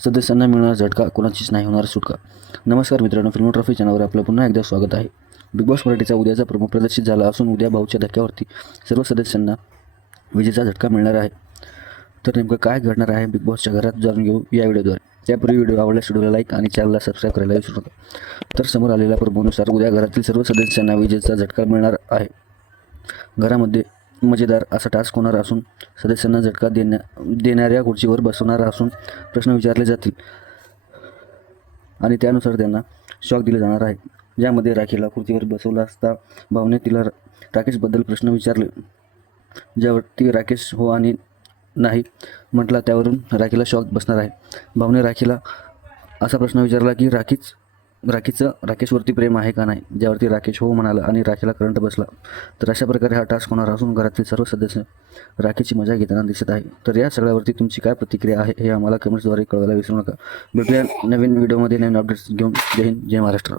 सदस्यांना मिळणार झटका, कोणाचीच नाही होणार सुटका. नमस्कार मित्रांनो, फिल्म ट्रॉफी चॅनलवर आपलं पुन्हा एकदा स्वागत आहे. बिग बॉस मराठीचा उद्याचा प्रोमो प्रदर्शित झाला असून उद्या भाऊच्या धक्क्यावरती सर्व सदस्यांना विजेचा झटका मिळणार आहे. तर नेमकं काय घडणार आहे बिग बॉसच्या घरात जाणून घेऊ या व्हिडिओद्वारे. त्यापूर्वी व्हिडिओ आवडल्यास व्हिडिओला लाईक आणि चॅनलला सबस्क्राईब करायला विसरू नका. तर समोर आलेल्या प्रोमोनुसार उद्या घरातील सर्व सदस्यांना विजेचा झटका मिळणार आहे. घरामध्ये मजेदार असा टास्क होणार असून सदस्यांना झटका देणाऱ्या खुर्चीवर बसवणार असून प्रश्न विचारले जातील आणि त्यानुसार त्यांना शॉक दिले जाणार आहे. ज्यामध्ये राखीला खुर्चीवर बसवला असता भावने तिला राकेशबद्दल प्रश्न विचारले, ज्यावरती राकेश हो आणि नाही म्हटला. त्यावरून राखीला शॉक बसणार आहे. भावने राखीला असा प्रश्न विचारला की राखीचं राकेशवरती प्रेम आहे का नाही, ज्यावरती राकेश हो म्हणाला आणि राखीला करंट बसला. तर अशा प्रकारे हा टास्क होणार असून घरातील सर्व सदस्य राखीची मजा घेताना दिसत आहे. तर या सगळ्यावरती तुमची काय प्रतिक्रिया आहे हे आम्हाला कमेंट्सद्वारे कळवायला विसरू नका. भेटूया नवीन व्हिडिओमध्ये नवीन अपडेट्स घेऊन. जय हिंद, जय महाराष्ट्र.